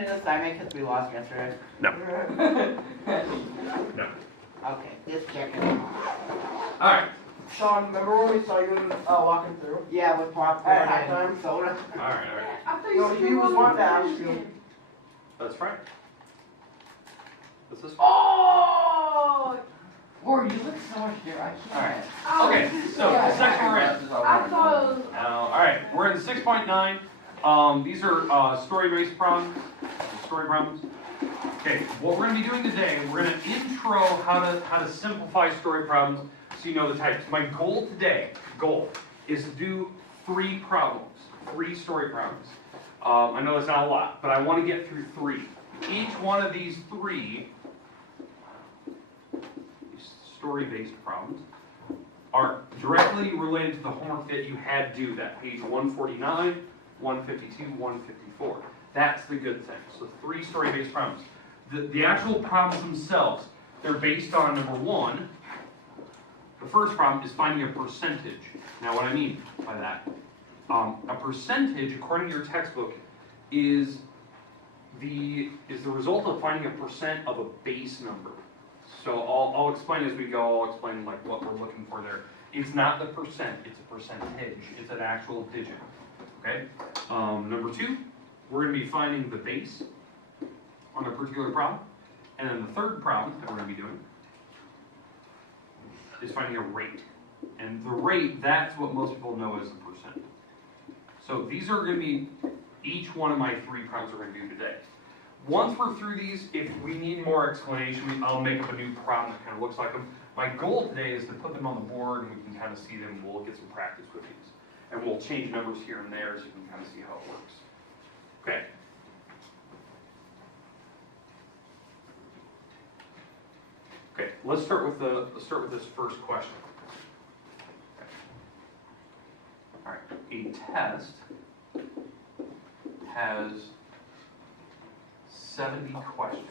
changing the assignment because we lost yesterday? No. No. Okay, just checking. Alright. Sean, remember when we saw you walking through? Yeah, with popcorn At and halftime? soda. Alright. I thought No, you he was wanting to ask you. That's right. What's this? Oh! Lord, you look so much different. Alright. Oh. Okay, so the section we're in. I thought it was. Alright, we're in 6.9. These are story-based problems. Story problems. Okay, what we're going to be doing today, we're going to intro how to simplify story problems so you know the types. My goal today, is to do 3 problems, 3 story problems. I know that's not a lot, but I want to get through 3. Each one of these 3 story-based problems are directly related to the homework that you had due, that page 149, 152, 154. That's the good thing. So 3 story-based problems. The actual problems themselves, they're based on, number 1, the first problem is finding a percentage. Now what I mean by that, a percentage, according to your textbook, is the result of finding a percent of a base number. So I'll explain as we go, I'll explain like what we're looking for there. It's not the percent, it's a percentage. It's an actual digit, okay? Number 2, we're gonna be finding the base on a particular problem. And then the third problem that we're gonna be doing is finding a rate. And the rate, that's what most people know as the percent. So these are gonna be each one of my 3 problems we're gonna do today. Once we're through these, if we need more explanation, I'll make up a new problem that kind of looks like them. My goal today is to put them on the board and we can kind of see them. We'll get some practice with these. And we'll change numbers here and there so you can kind of see how it works. Okay. Okay, let's start with this first question. All right, a test has 70 questions.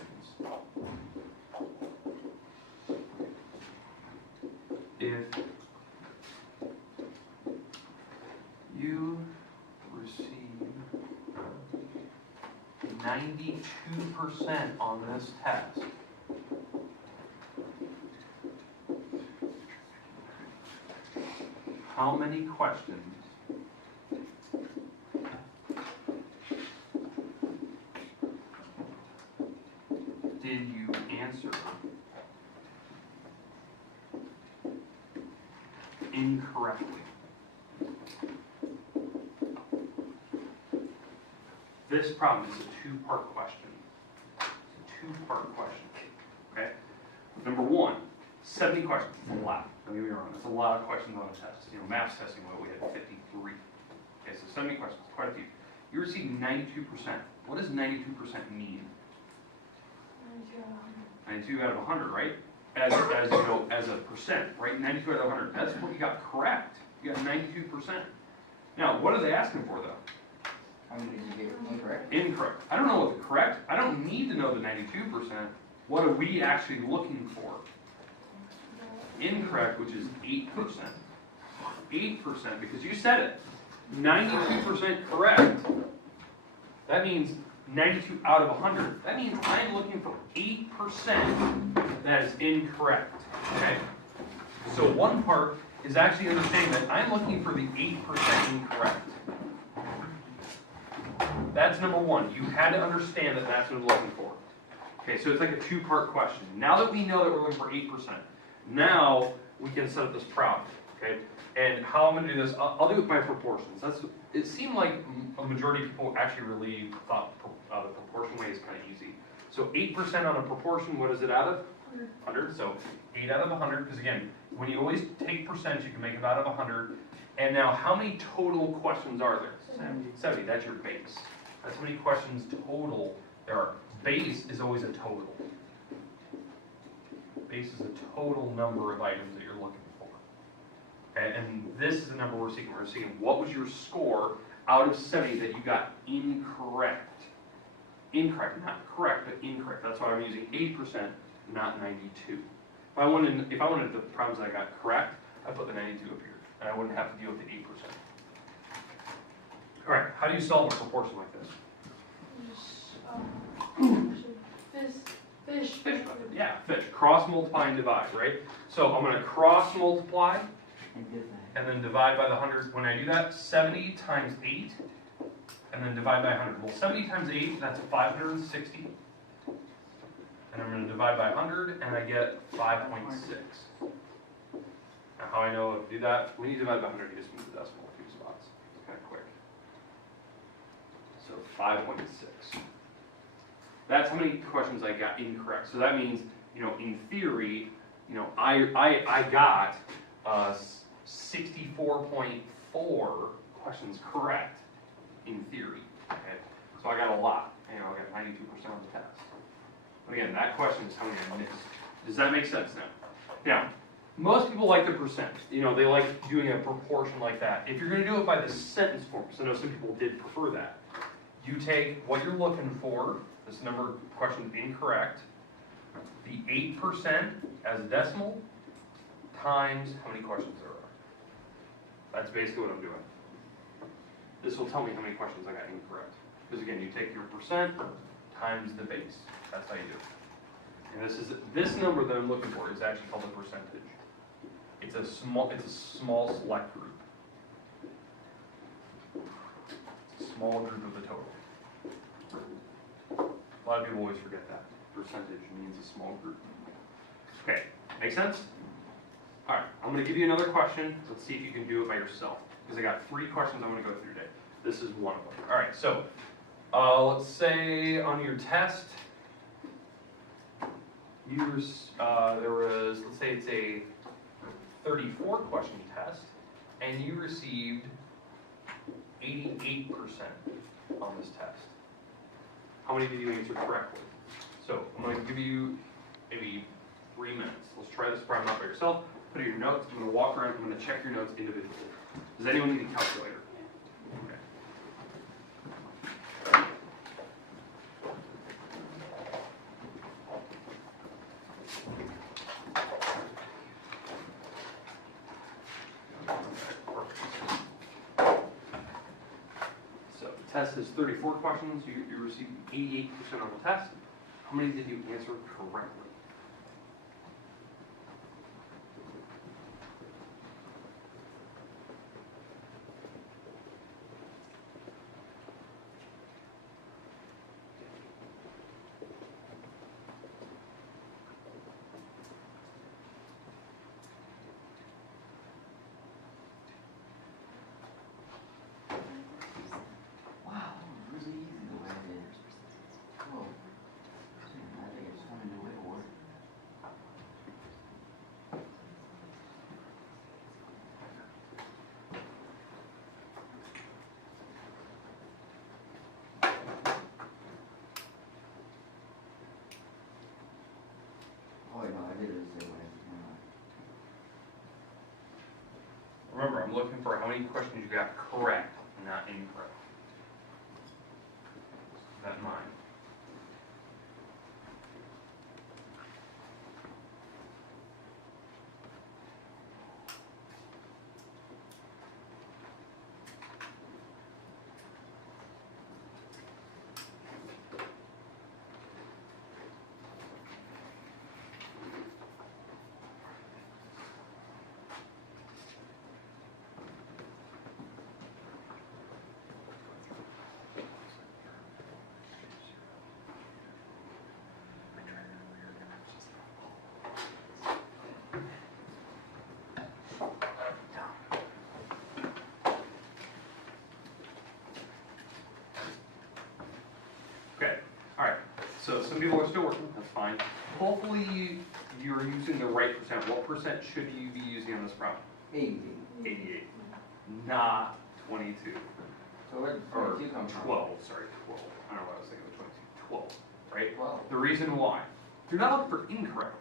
If you receive 92% on this test, how many questions did you answer incorrectly? This problem is a 2-part question. It's a 2-part question, okay? Number 1, 70 questions, it's a lot. Don't get me wrong, it's a lot of questions on a test. You know, math testing, well, we had 53. Okay, so 70 questions, quite a few. You received 92%. What does 92% mean? 92 out of 100, right? As you know, as a percent, right? 92 out of 100. That's what you got correct. You got 92%. Now, what are they asking for, though? How many did you get incorrect? Incorrect. I don't know what the correct. I don't need to know the 92%. What are we actually looking for? Incorrect, which is 8%. 8%, because you said it. 92% correct. That means 92 out of 100. That means I'm looking for 8% that is incorrect. Okay? So one part is actually understanding that I'm looking for the 8% incorrect. That's number 1. You had to understand that that's what I'm looking for. Okay, so it's like a 2-part question. Now that we know that we're looking for 8%, now we can set up this problem. Okay? And how I'm going to do this, I'll do it by proportions. It seemed like a majority of people actually really thought the proportion way is kind of easy. So 8% on a proportion, what is it out of? 100. So 8 out of 100, because again, when you always take percent, you can make it out of 100. And now, how many total questions are there? 70. That's your base. That's how many questions total there are. Base is always a total. Base is a total number of items that you're looking for. Okay, and this is the number we're seeking. We're seeking what was your score out of 70 that you got incorrect. Incorrect, not correct, but incorrect. That's why I'm using 8%, not 92. If I wanted the problems that I got correct, I put the 92 up here, and I wouldn't have to deal with the 8%. All right, how do you solve a proportion like this? Just Yeah, finish. Cross multiply and divide, right? So I'm gonna cross multiply And give that. and then divide by the 100. When I do that, 70 times 8, and then divide by 100. Well, 70 times 8, that's 560. And I'm gonna divide by 100, and I get 5.6. Now, how I know to do that, when you divide by 100, you just move the decimal a few spots. It's kind of quick. So 5.6. That's how many questions I got incorrect. So that means, you know, in theory, you know, I got 64.4 questions correct in theory. Okay, so I got a lot. You know, I got 92% on the test. But again, that question is how many I missed. Does that make sense now? Now, most people like the percent. You know, they like doing a proportion like that. If you're going to do it by the sentence form, so I know some people did prefer that. You take what you're looking for, this number of questions incorrect, the 8% as a decimal, times how many questions there are. That's basically what I'm doing. This will tell me how many questions I got incorrect. Because again, you take your percent times the base. That's how you do it. And this number that I'm looking for is actually called a percentage. It's a small select group. It's a small group of the total. A lot of people always forget that. Percentage means a small group. Okay, make sense? All right, I'm going to give you another question. Let's see if you can do it by yourself. Because I got 3 questions I'm going to go through today. This is one of them. All right, so let's say on your test, there was, let's say it's a 34 question test, and you received 88% on this test. How many did you answer correctly? So I'm going to give you maybe 3 minutes. Let's try this problem out by yourself. Put in your notes. I'm going to walk around. I'm going to check your notes individually. Does anyone need a calculator? Okay. So the test is 34 questions. You received 88% on the test. How many did you answer correctly? Wow, really easy the way it is. Whoa. I think it's time to do it or. Oh, no, I did it the same way. Remember, I'm looking for how many questions you got correct, not incorrect. Keep that in mind. Okay, all right. So some people are still working, that's fine. Hopefully you're using the right percent. What percent should you be using on this problem? 80. 88, not 22. So where did Or 22 come from? 12, sorry, 12. I don't know why I was thinking of 22. 12, right? 12. The reason why. You're not looking for incorrect.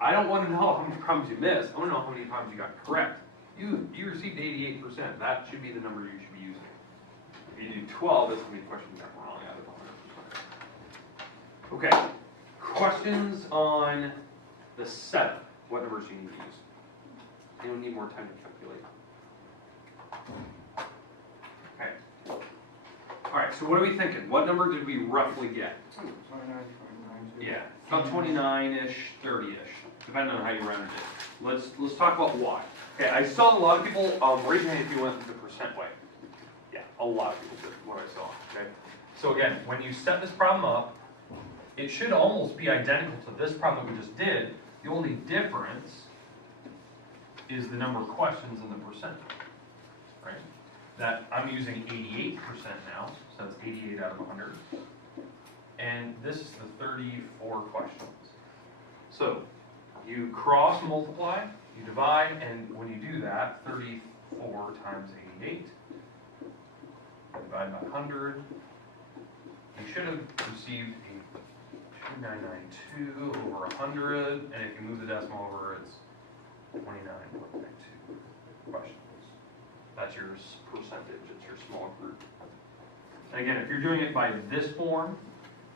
I don't want to know how many problems you missed. I want to know how many problems you got correct. You received 88%. That should be the number you should be using. If you do 12, that's how many questions you got wrong out of 100%. Okay. Questions on the setup. What numbers do you need to use? Anyone need more time to calculate? Okay. All right, so what are we thinking? What number did we roughly get? 29, 29. Yeah, about 29-ish, 30-ish, depending on how you rounded it. Let's talk about why. Okay, I saw a lot of people, raise your hand if you went the percent way. Yeah, a lot of people did what I saw, okay? So again, when you set this problem up, it should almost be identical to this problem that we just did. The only difference is the number of questions and the percent, right? That I'm using 88% now, so that's 88 out of 100. And this is the 34 questions. So you cross multiply, you divide, and when you do that, 34 times 88, divide by 100, you should have received a 2992 over 100, and if you move the decimal over, it's 29.92 questions. That's your percentage, it's your small group. And again, if you're doing it by this form,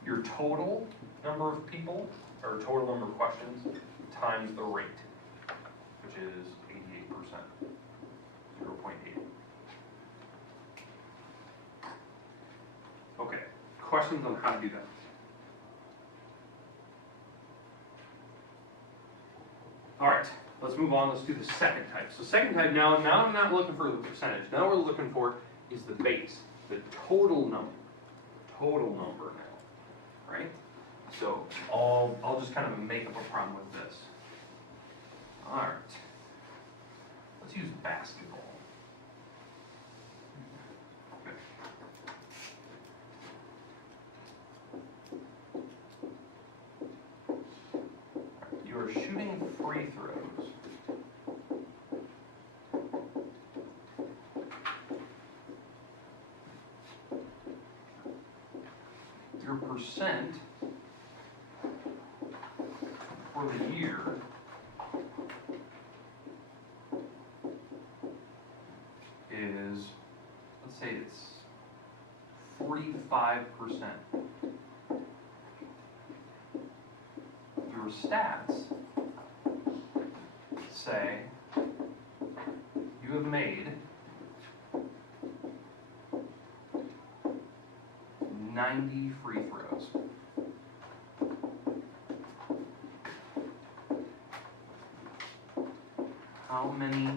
your total number of people, or total number of questions, times the rate, which is 88%, 0.8. Okay, questions on how to do that? All right, let's move on, let's do the second type. So second type, now I'm not looking for the percentage, now what we're looking for is the base, the total number now, right? So I'll just kind of make up a problem with this. All right, let's use basketball. Okay. You are shooting free throws. Your percent for the year is, let's say it's 45%. Your stats say you have made 90 free throws. How many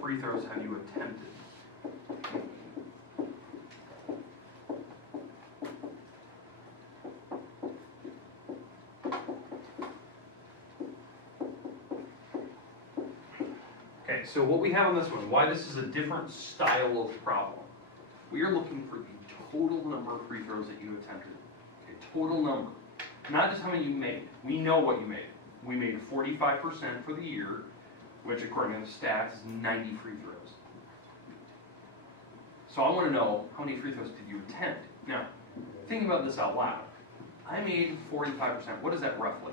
free throws have you attempted? Okay, so what we have on this one, why this is a different style of problem. We are looking for the total number of free throws that you attempted. Okay, total number. Not just how many you made. We know what you made. We made 45% for the year, which according to the stats is 90 free throws. So I want to know, how many free throws did you attempt? Now, think about this out loud. I made 45%. What is that roughly?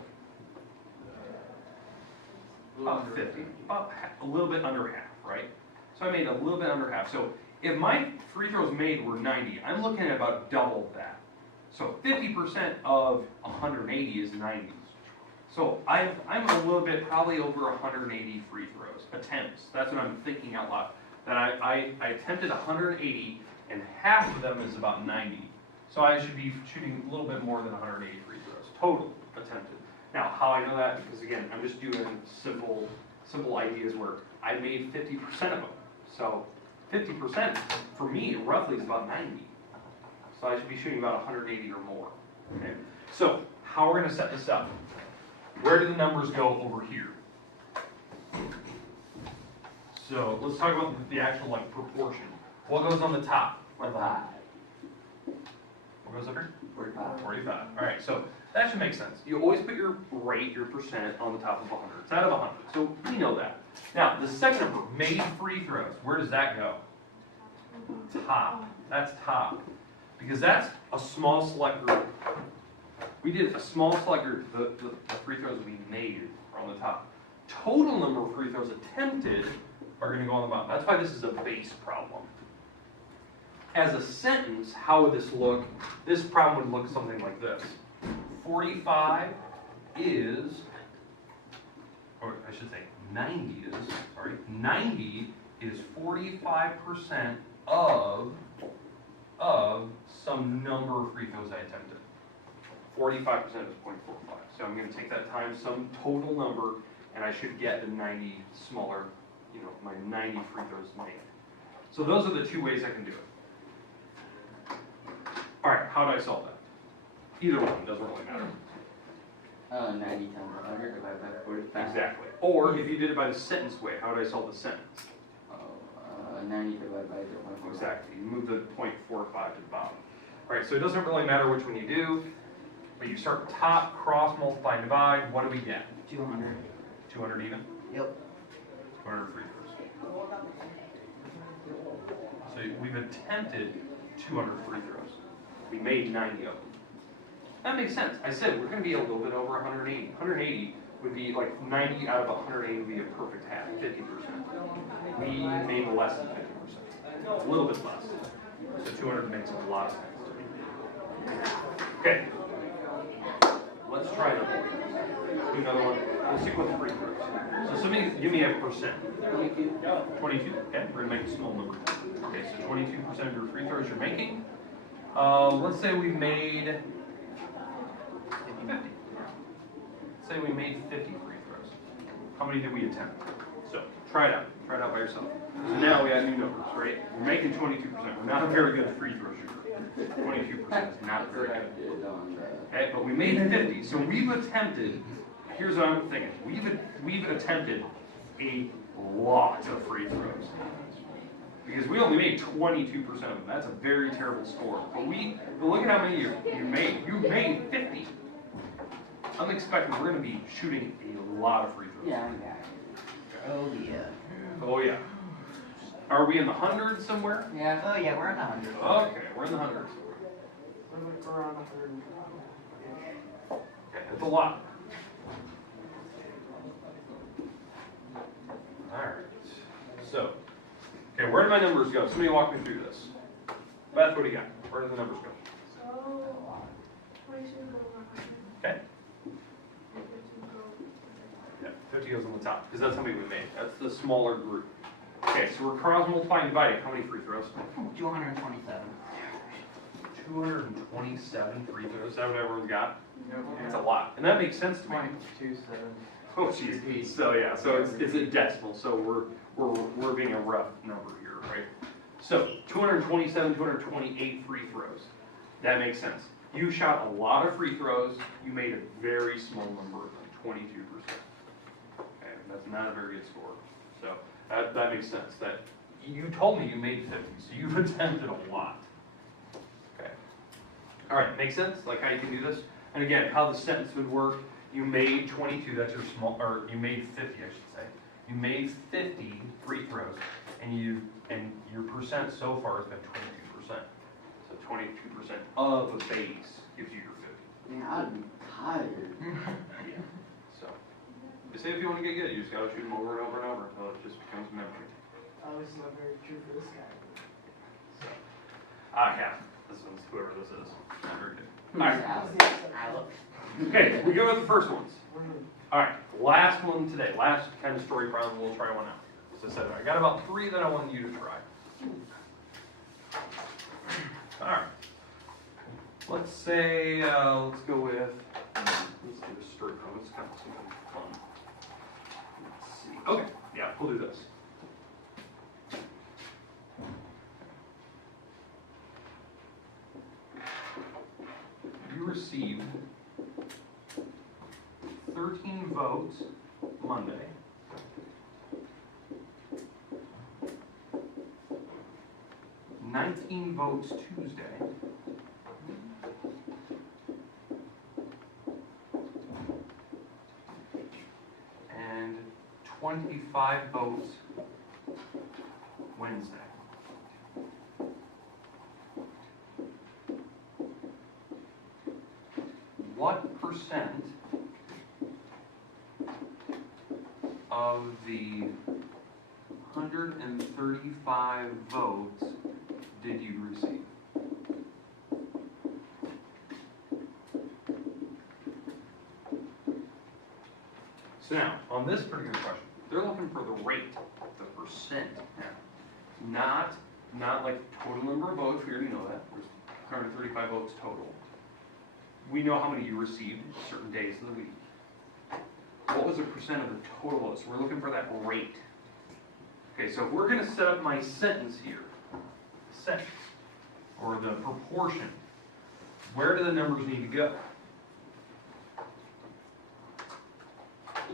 About 50. About a little bit under half, right? So I made a little bit under half. So if my free throws made were 90, I'm looking at about double that. So 50% of 180 is 90. So I'm a little bit, probably over 180 free throws, attempts. That's what I'm thinking out loud. That I attempted 180, and half of them is about 90. So I should be shooting a little bit more than 180 free throws, total attempted. Now, how I know that, because again, I'm just doing simple ideas where I made 50% of them. So 50% for me roughly is about 90. So I should be shooting about 180 or more. Okay. So how we're going to set this up? Where do the numbers go over here? So let's talk about the actual like proportion. What goes on the top? 45. What goes up here? 45. 45. All right. So that should make sense. You always put your rate, your percent, on the top of 100. It's out of 100. So we know that. Now the second number, made free throws. Where does that go? Top. That's top. Because that's a small select group. We did a small select group. The free throws we made are on the top. Total number of free throws attempted are going to go on the bottom. That's why this is a base problem. As a sentence, how would this look? This problem would look something like this. 45 is, or I should say 90 is, sorry, 90 is 45% of some number of free throws I attempted. 45% is 0.45. So I'm gonna take that times some total number, and I should get the 90 smaller, you know, my 90 free throws made. So those are the two ways I can do it. All right, how do I solve that? Either one, doesn't really matter. 90 times 100 divided by 45. Exactly. Or if you did it by the sentence way, how would I solve the sentence? 90 divided by 0.45. Exactly. You move the 0.45 to the bottom. All right, so it doesn't really matter which one you do, but you start top, cross, multiply, divide. What do we get? 200. 200 even? Yep. 200 free throws. So we've attempted 200 free throws. We made 90 of them. That makes sense. I said we're going to be a little bit over 180. 180 would be like 90 out of 180 would be a perfect half, 50%. We made less than 50%. A little bit less. So 200 makes a lot of sense to me. Okay. Let's try another one. Do another one. We'll stick with free throws. So somebody give me a percent. 22. Okay, we're gonna make a small number. Okay, so 22% of your free throws you're making. Let's say we made 50. Say we made 50 free throws. How many did we attempt? So try it out. Try it out by yourself. So now we got new numbers, right? We're making 22%. We're not a very good free throw shooter. 22% is not very good. Okay, but we made 50. So we've attempted. Here's what I'm thinking. We've attempted a lot of free throws. Because we only made 22% of them. That's a very terrible score. But look at how many you made. You made 50. I'm expecting we're going to be shooting a lot of free throws. Yeah, I got it. Oh, yeah. Oh, yeah. Are we in the hundreds somewhere? Yeah, oh, yeah, we're in the 100. Okay, we're in the hundreds. We're like around 100. Okay, that's a lot. Alright. So, okay, where do my numbers go? Somebody walk me through this. Beth, what do you got? Where do the numbers go? So, 22 go 100. Okay. 52 go. Yeah, 50 goes on the top, because that's how many we made. That's the smaller group. Okay, so we're cross multiplying dividing. How many free throws? 227. 227 free throws. Is that what everyone's got? Yep. It's a lot. And that makes sense to me. 0.27. Oh, jeez. So yeah, so it's a decimal. So we're being a rough number here, right? So 227, 228 free throws. That makes sense. You shot a lot of free throws. You made a very small number of them, 22%. Okay, that's not a very good score. So that makes sense. That you told me you made 50, so you've attempted a lot. Okay. All right, makes sense? Like how you can do this? And again, how the sentence would work. You made 22, that's your small, or you made 50, I should say. You made 50 free throws, and your percent so far has been 22%. So 22% of a base gives you your 50. Yeah, I'd be tired. Yeah. So, they say if you want to get good, you just gotta shoot them over and over and over until it just becomes memory. Obviously not very true for this guy. So, yeah, this one's whoever this is. Not very good. All right. Alex. Okay, we go with the first ones. All right, last one today, last kind of story problem. We'll try one out. As I said, I got about 3 that I want you to try. All right. Let's say, let's go with, let's do a story problem. It's kind of something fun. Let's see. Okay, yeah, we'll do this. You received 13 votes Monday. $19 votes Tuesday. And 25 votes Wednesday. What percent of the 135 votes did you receive? So now, on this particular question, they're looking for the rate, the percent now. Not like total number of votes, we already know that, there's 135 votes total. we know how many you received certain days of the week. What was the percent of the total votes? We're looking for that rate. Okay, so if we're gonna set up my sentence here, sentence, or the proportion, where do the numbers need to go?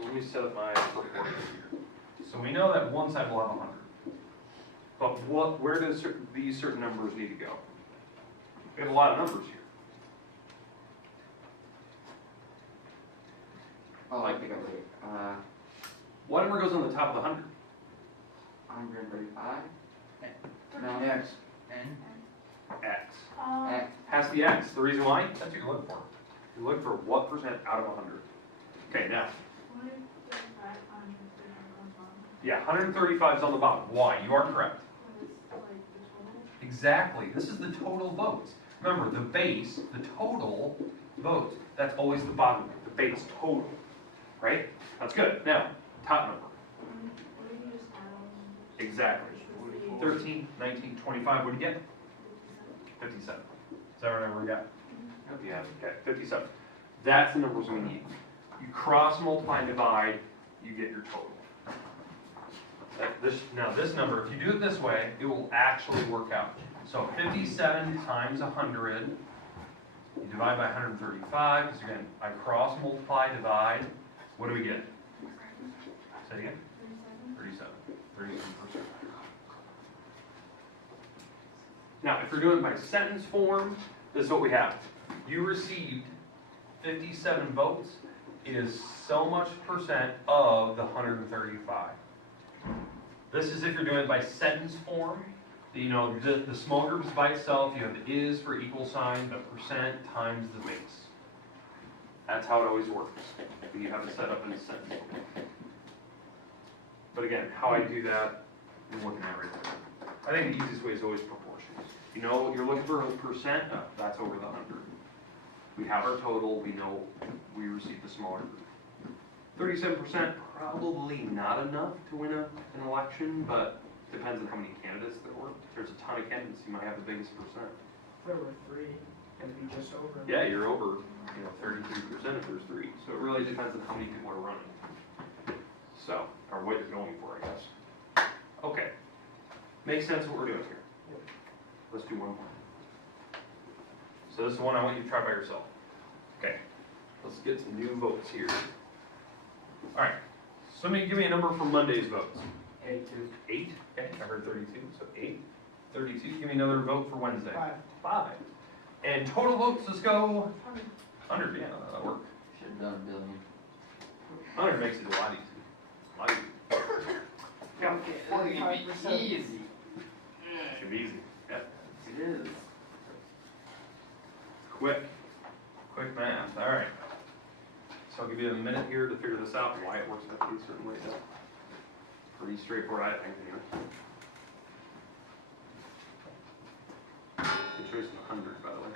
Let me set up my proportion here. So we know that one side will have 100. But where do these certain numbers need to go? We have a lot of numbers here. Oh, I think I wait. What number goes on the top of the 100? 135? No. X. N? X. X. Has to be X. The reason why? That's what you're looking for. You're looking for what percent out of 100. Okay, now. 135 on the Yeah, 135 is on the bottom. Why? You are correct. What is like the total? Exactly. This is the total votes. Remember, the base, the total votes, that's always the bottom, the base total. Right? That's good. Now, top number. What did you just add on? Exactly. Which was the 13, 19, 25. What do you get? 57. Is that right number we got? Yeah, okay, 57. That's the numbers we need. You cross, multiply, and divide, you get your total. Now this number, if you do it this way, it will actually work out. So 57 times 100, you divide by 135, because again, I cross, multiply, divide, what do we get? Say it again? 37. 37%. Now, if you're doing it by sentence form, this is what we have. You received 57 votes. It is so much percent of the 135. This is if you're doing it by sentence form. You know, the small groups by itself, you have the is for equal sign, the percent times the base. That's how it always works. When you have it set up in a sentence form. But again, how I do that, you're looking at right there. I think the easiest way is always proportions. You know, you're looking for a percent, that's over the 100. We have our total, we know we received the smaller group. 37%, probably not enough to win an election, but depends on how many candidates there were. If there's a ton of candidates, you might have the biggest percent. If there were 3, it'd be just over. Yeah, you're over, 33% if there's 3. So it really depends on how many people are running. So, or what you're going for, I guess. Okay. Makes sense what we're doing here. Let's do one more. So this is the one I want you to try by yourself. Okay. Let's get some new votes here. All right. Somebody give me a number for Monday's votes. 82. 8. Okay, I heard 32. So 8. 32. Give me another vote for Wednesday. 5. 5. And total votes, let's go 100. Yeah, that'll work. Should've done a billion. 100 makes it a lot easier. A lot easier. Yeah. Okay, 45%. Easy. Should be easy. Yeah. It is. Quick math, all right. So I'll give you a minute here to figure this out and why it works out these certain ways. Pretty straightforward, I think, anyway. Good choice of 100, by the way.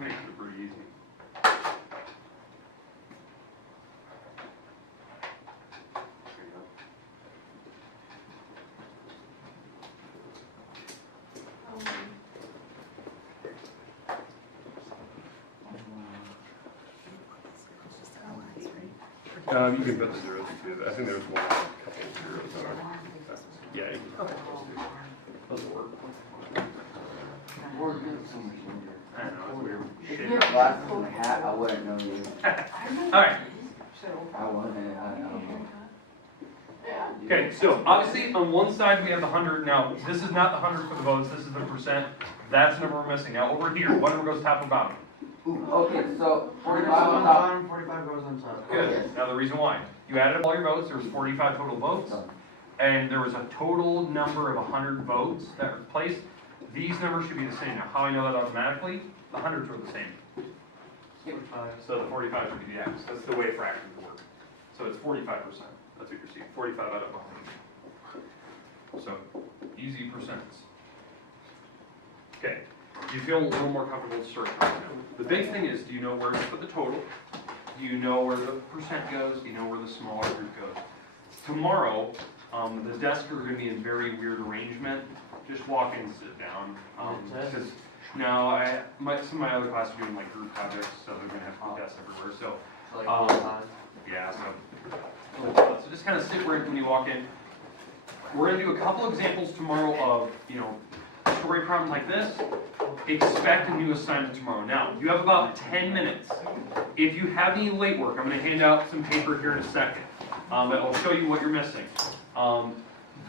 Makes it pretty easy. There you go. You can put the zeros too. I think there's one, couple of zeros on our. Yeah, you can put those too. Those work. We're doing so much longer. I don't know, it's weird. If Shit. you had glasses and a hat, I wouldn't know you. All right. I wouldn't, I don't know. Okay, so obviously on one side we have the 100. Now, this is not the 100 for the votes, this is the percent. That's the number we're missing. Now over here, what number goes top and bottom? Ooh, okay, so 45 45 on on top. bottom, 45 goes on top. Good. Now the reason why. You added up all your votes, there was 45 total votes, and there was a total number of 100 votes that were placed. These numbers should be the same. Now how I know that automatically? The 100s were the same. So the 45 should be the X. That's the way fractions work. So it's 45%. That's what you're seeing. 45 out of 100. So easy percents. Okay. You feel a little more comfortable starting now. The big thing is, do you know where to put the total? Do you know where the percent goes? Do you know where the smaller group goes? Tomorrow, the desks are going to be in very weird arrangement. Just walk in and sit down. Because now, some of my other classes are doing like group projects, so they're going to have walk in. We're gonna do a couple examples tomorrow of, a story problem like this. Expect a new assignment tomorrow. Now, you have about 10 minutes. If you have any late work, I'm gonna hand out some paper here in a second. That will show you what you're missing.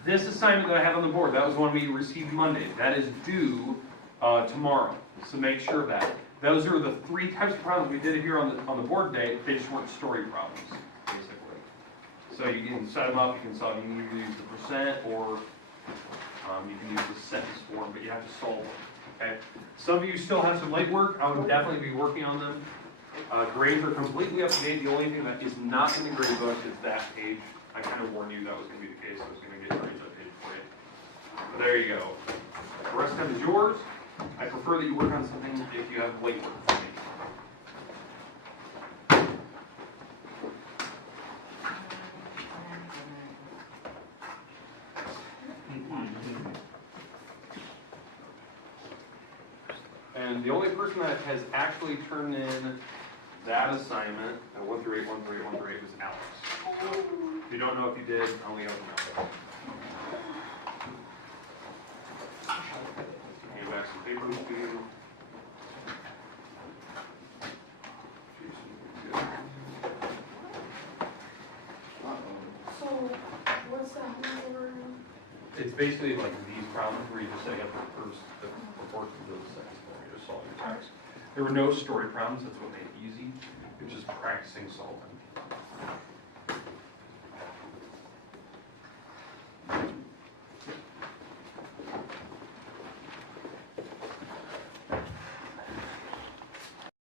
This assignment that I have on the board, that was one we received Monday. That is due tomorrow, so make sure of that. Those are the 3 types of problems we did here on the board today. They just weren't story problems, basically. So you can set them up, you can solve, you can either use the percent or you can use the sentence form, but you have to solve them, okay? Some of you still have some late work. I would definitely be working on them. Grades are completely up to date. The only thing that is not in the grade book is that page. I kind of warned you that was going to be the case. I was going to get grades updated for you. But there you go. The rest of it is yours. I prefer that you work on something if you have late work for me. And the only person that has actually turned in that assignment, 1 through 8, 1 through 8, 1 through 8, was Alex. If you don't know if you did, I'll let you know. Hand back some papers to you. So, what's that number? It's basically like these problems where you just set up the proportions of the second form, you just solve your task. There were no story problems, that's what made it easy. It was just practicing solving.